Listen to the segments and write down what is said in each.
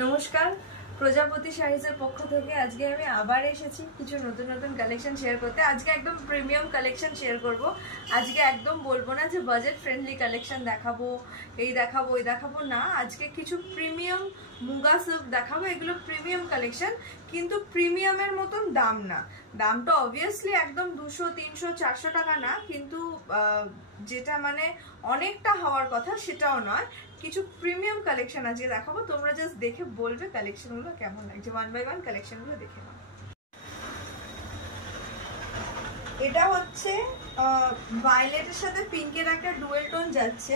নমস্কার, প্রজাপতি শাড়িজের পক্ষ থেকে আজকে আমি আবার এসেছি কিছু নতুন নতুন কালেকশন শেয়ার করতে। আজকে একদম প্রিমিয়াম কালেকশন শেয়ার করব। আজকে একদম বলবো না যে বাজেট ফ্রেন্ডলি কালেকশন দেখাবো, এই দেখাবো ওই দেখাবো না। আজকে কিছু প্রিমিয়াম মুগা সিল্ক দেখাবো। এগুলো প্রিমিয়াম কালেকশন, কিন্তু প্রিমিয়ামের মতন দাম না। দামটা অবভিয়াসলি একদম 200, 300, 400 টাকা না, কিন্তু যেটা মানে অনেকটা হওয়ার কথা সেটাও নয়। কিছু প্রিমিয়াম কালেকশন আজকে দেখাবো, তোমরা জাস্ট দেখে বলবে কালেকশনগুলো কেমন লাগছে। ওয়ান বাই ওয়ান কালেকশনগুলো দেখে নাও। এটা হচ্ছে ভায়োলেটের সাথে পিঙ্কের একটা ডুয়েল টোন যাচ্ছে।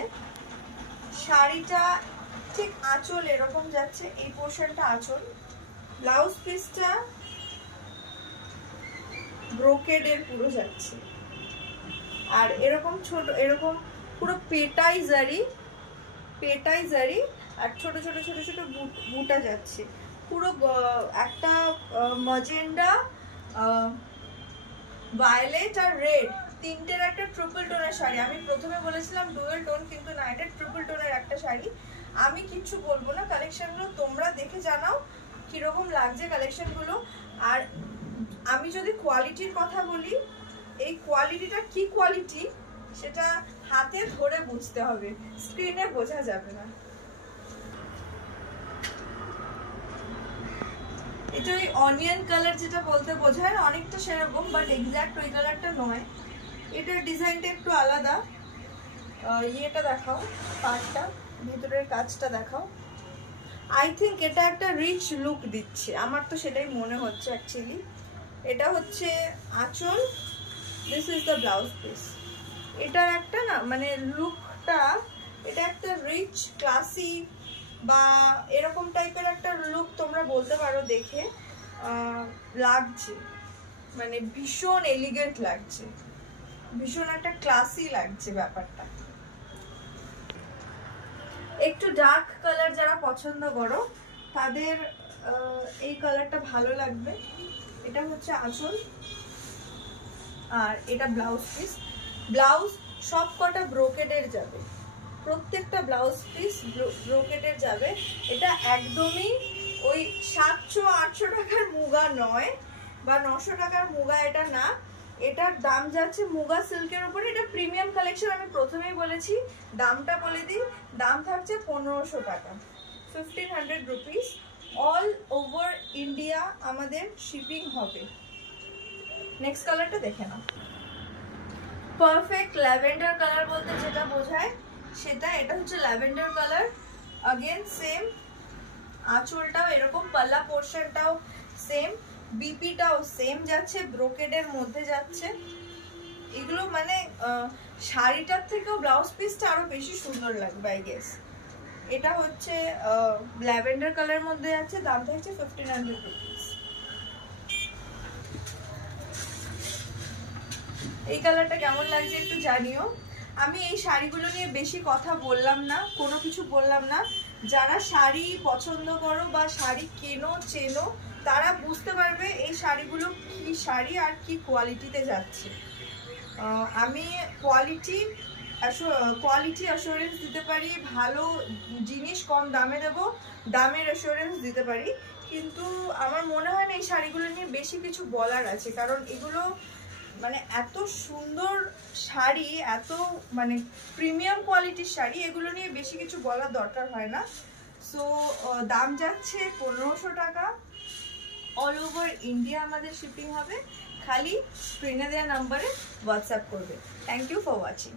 শাড়িটা ঠিক আঁচল এরকম যাচ্ছে, এই পোর্শনটা আঁচল। ব্লাউজ পিসটা ব্রোকেডের পুরো যাচ্ছে, আর এরকম ছোট এরকম পুরো পেটাই জারি আর ছোট ছোট ছোট ছোট বুটা যাচ্ছে। পুরো একটা ম্যাজেন্ডা, ভায়োলেট আর রেড তিনটের একটা ট্রিপল টোনের শাড়ি। আমি প্রথমে বলেছিলাম ডুয়েল টোন, কিন্তু না, এটা ট্রিপল টোনের একটা শাড়ি। আমি কিচ্ছু বলবো না, কালেকশনগুলো তোমরা দেখে জানাও কিরকম লাগছে কালেকশনগুলো। আর আমি যদি কোয়ালিটির কথা বলি, এই কোয়ালিটিটা কি কোয়ালিটি সেটা হাতে ধরে বুঝতে হবে, স্ক্রিনে বোঝা যাবে না। এটা ওই অনিয়ন কালার যেটা বলতে বোঝায় না, অনেকটা সেরকম, বাট এক্স্যাক্ট ওই কালারটা নয়। এটার ডিজাইনটা একটু আলাদা। ইয়েটা দেখাও, পাটটা, ভিতরের কাজটা দেখাও। আই থিঙ্ক এটা একটা রিচ লুক দিচ্ছে, আমার তো সেটাই মনে হচ্ছে অ্যাকচুয়ালি। এটা হচ্ছে আঁচল, this is the blouse piece. এটার একটা না মানে লুকটা, এটা একটা রিচ ক্লাসি বা এরকম টাইপের একটা লুক তোমরা বলতে পারো। দেখে লাগছে মানে ভীষণ এলিগেন্ট লাগছে, ভীষণ একটা ক্লাসি লাগছে ব্যাপারটা। একটু ডার্ক কালার যারা পছন্দ করো তাদের এই কালারটা ভালো লাগবে। এটা হচ্ছে আঁচল আর এটা ব্লাউজ পিস। ব্লাউজ সব কটা ব্রোকেডের যাবে, প্রত্যেকটা ব্লাউজ পিস ব্রোকেডের যাবে। এটা একদমই ওই 700-800 টাকার মুগা নয় বা 900 টাকার মুগা, এটা না। এটার দাম যাচ্ছে মুগা সিল্কের উপরে। এটা প্রিমিয়াম কালেকশন, আমি প্রথমেই বলেছি। দামটা বলে দিই, দাম থাকছে 1500 টাকা, 1500 রুপিস। অল ওভার ইন্ডিয়া আমাদের শিপিং হবে। নেক্সট কালারটা দেখে নাও। পারফেক্ট ল্যাভেন্ডার কালার বলতে যেটা বোঝায় সেটা, এটা হচ্ছে ল্যাভেন্ডার কালার। अगेन সেম, আঁচলটাও এরকম, পাল্লা পোর্শনটাও সেম, বিপিটাও সেম যাচ্ছে, ব্রোকেডের মধ্যে যাচ্ছে। এগুলো মানে শাড়িটার থেকেও ব্লাউজ পিসটা আরো বেশি সুন্দর লাগবে আই গেস। এটা হচ্ছে ল্যাভেন্ডার কালারের মধ্যে যাচ্ছে, দাম থাকছে 1500 রুপিস। এই কালারটা কেমন লাগছে একটু জানিও। আমি এই শাড়িগুলো নিয়ে বেশি কথা বললাম না, কোনো কিছু বললাম না। যারা শাড়ি পছন্দ করো বা শাড়ি কেনো চেনো তারা বুঝতে পারবে এই শাড়িগুলো কি শাড়ি আর কি কোয়ালিটিতে যাচ্ছে। আমি কোয়ালিটি অ্যাসুরেন্স দিতে পারি, ভালো জিনিস কম দামে দেবো, দামের অ্যাসুরেন্স দিতে পারি। কিন্তু আমার মনে হয় না এই শাড়িগুলো নিয়ে বেশি কিছু বলার আছে, কারণ এগুলো মানে এত সুন্দর শাড়ি, এত মানে প্রিমিয়াম কোয়ালিটির শাড়ি, এগুলো নিয়ে বেশি কিছু বলার দরকার হয় না। সো দাম যাচ্ছে 1500 টাকা। অল ওভার ইন্ডিয়া আমাদের শিপিং হবে। খালি স্ক্রিনে দেওয়া নাম্বারে হোয়াটসঅ্যাপ করবে। Thank you for watching.